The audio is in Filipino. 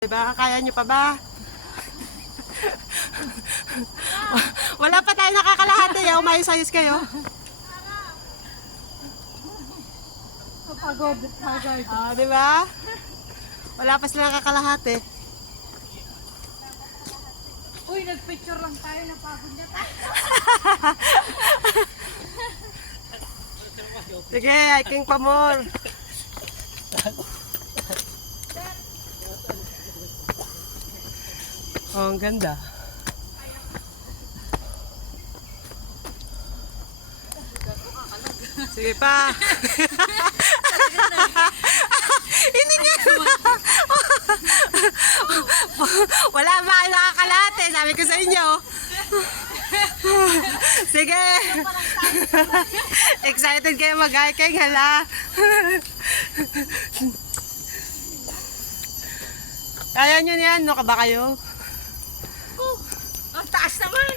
Diba? Kaya nyo pa ba? Wala pa tayo nakakalahati. Umayos-ayos kayo. Pagod. Diba? Wala pa sila nakakalahati. Uy, nagpicture lang tayo. Napagod na tayo. Sige, hiking pa more. Oh, ang ganda. Sige pa. Hindi nga. Wala ba kayo nakakalate? Sabi ko sa inyo. Sige. Excited kayo mag-hiking, hala. Kaya nyo yan, no? Kaba kayo? Ang taas naman.